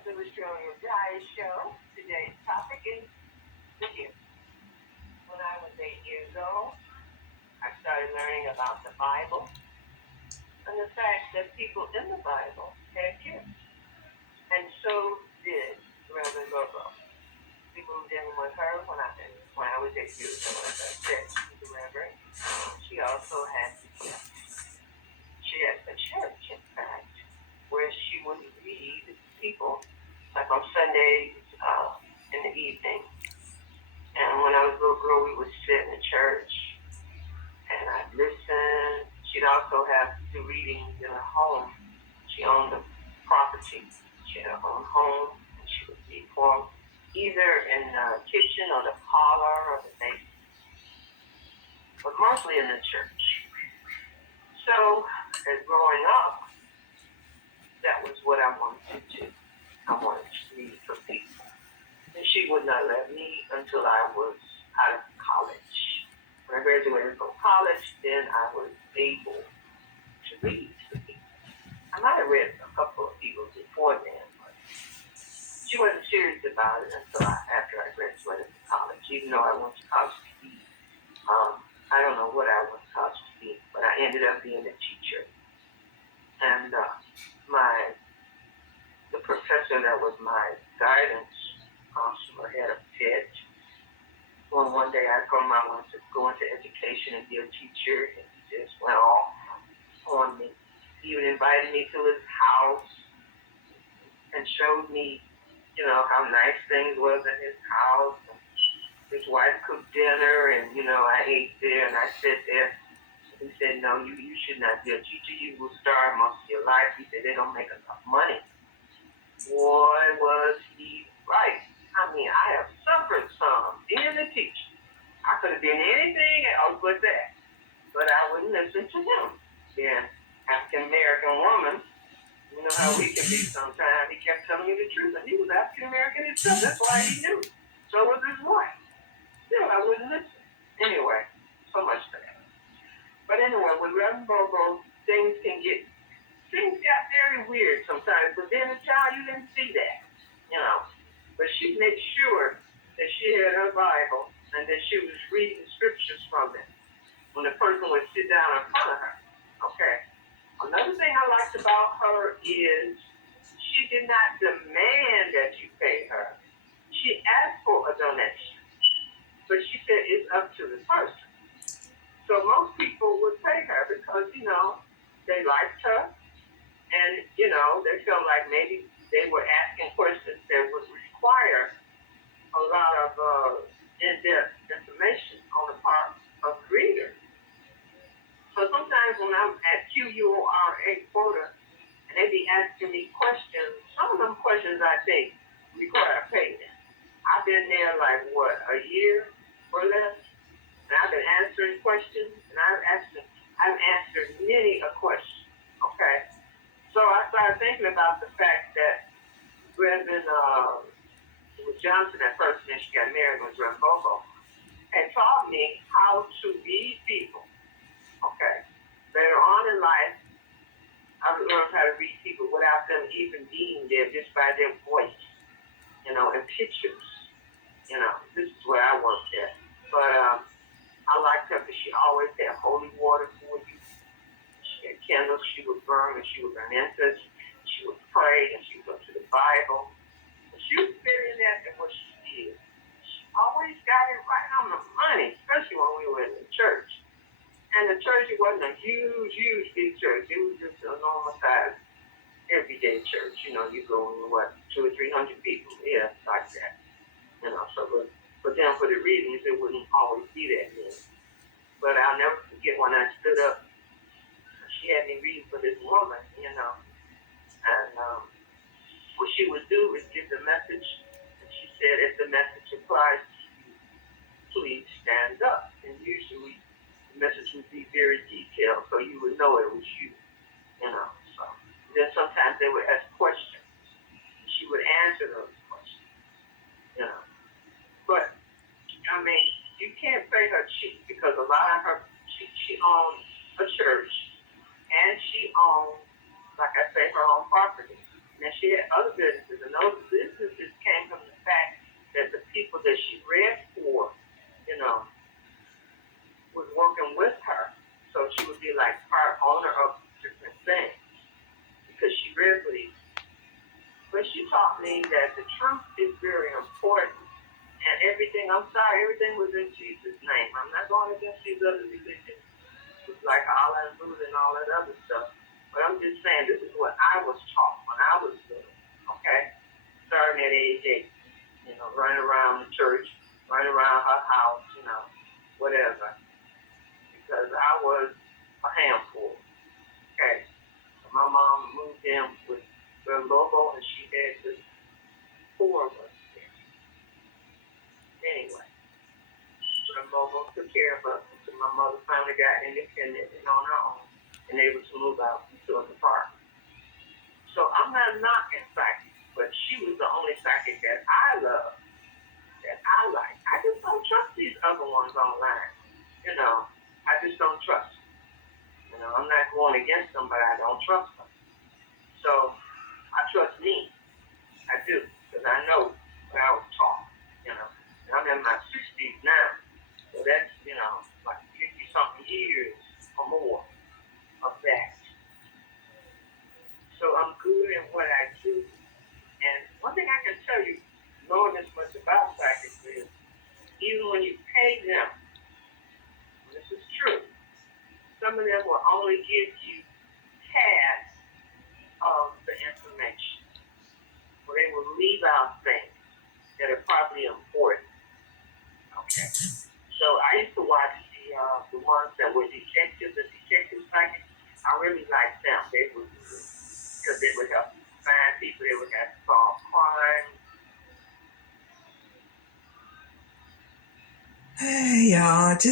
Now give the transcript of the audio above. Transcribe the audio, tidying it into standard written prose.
welcome to the Shirley Ajayi show. Today's topic is the gift. When I was 8 years old, I started learning about the Bible and the fact that people in the Bible had gifts. And so did Reverend Bobo. People moved in with her when I was 8 years old, as I said, the Reverend. She also had the gift. She had a church, in fact, where she would lead people, like on Sundays in the evening. And when I was a little girl, we would sit in the church and I'd listen. She'd also have to do readings in her home. She owned a property. She had her own home, and she would read for them, either in the kitchen or the parlor or the basement, but mostly in the church. So, as growing up, that was what I wanted to do. I wanted to read for people. And she would not let me until I was out of college. When I graduated from college, then I was able to read for people. I might have read a couple of people before then, but she wasn't serious about it until after I graduated from college, even though I went to college to be. I don't know what I went to college to be, but I ended up being a teacher. And the professor that was my guidance counselor had a fit. One day I told him I wanted to go into education and be a teacher, and he just went off on me. He even invited me to his house and showed me, how nice things was at his house. And his wife cooked dinner, and, I ate there and I sat there. He said, no, you should not be a teacher. You will starve most of your life. He said, they don't make enough money. Boy, was he right. I mean, I have suffered some being a teacher. I could have been anything else but that. But I wouldn't listen to him. Being African-American woman, you know how we can be sometimes. He kept telling me the truth. And he was African-American himself. That's why he knew. So was his wife. Still, I wouldn't listen. Anyway, so much for that. But anyway, with Reverend Bobo, things got very weird sometimes. But being a child, you didn't see that, But she made sure that she had her Bible and that she was reading scriptures from it when the person would sit down in front of her. Okay. Another thing I liked about her is she did not demand that you pay her. She asked for a donation. But she said it's up to the person. So most people would pay her because, they liked her. And, they felt like maybe they were asking questions that would require a lot of in-depth information on the part of the reader. So sometimes when I'm at QURA quota and they be asking me questions, some of them questions I think require payment. I've been there like, a year or less, and I've been answering questions, and I've answered many a question, okay? So I started thinking about the fact that Reverend Johnson, that person that she got married was Reverend Bobo, had taught me how to read people, okay? Later on in life, I learned how to read people without them even being there, just by their voice, and pictures. This is where I worked at. But I liked her because she always had holy water for you. She had candles she would burn, and she would burn incense. She would pray, and she would go to the Bible. And she was very inept at what she did. She always got it right on the money, especially when we were in the church. And the church, it wasn't a huge, huge big church. It was just a normal size, everyday church. You go in, 200 or 300 people. Yeah, like that. But then for the readings, it wouldn't always be that many. But I'll never forget when I stood up. She had me read for this woman, and what she would do is give the message, and she said, if the message applies to you, please stand up. And usually the message would be very detailed, so you would know it was you, So then sometimes they would ask questions. She would answer those questions, But, you can't pay her cheap because a lot of her, she owns a church, and she owns, like I say, her own property. Now she had other businesses, and those businesses came from the fact that the people that she read for, you know, was working with her. So she would be like part owner of different things because she read for these. But she taught me that the truth is very important. And everything, I'm sorry, everything was in Jesus' name. I'm not going against these other religions, like Allah and Buddha and all that other stuff. But I'm just saying, this is what I was taught when I was little, okay? Starting at age 8, you know, running around the church, running around her house, you know, whatever. Because I was a handful, okay? So my mom moved in with her logo, and she had just 4 of us there. Anyway, her logo took care of us until my mother finally got independent and on her own and able to move out into an apartment. So I'm not knocking psychics, but she was the only psychic that I love, that I like. I just don't trust these other ones online. You know, I just don't trust them. You know, I'm not going against them, but I don't trust them. So I trust me. I do, because I know what I was taught. You know, and I'm in my 60s now, so that's, you know, like 50-something years or more of that. So I'm good at what I do. And one thing I can tell you, knowing this much about psychics is, even when you pay them, and this is true, some of them will only give you half of the information. Or they will leave out things that are probably important. Okay. So I used to watch the ones that were detectives, the detective psychics. I really liked them. They would, because they would help find people, they would have to solve crime. Hey, y'all, just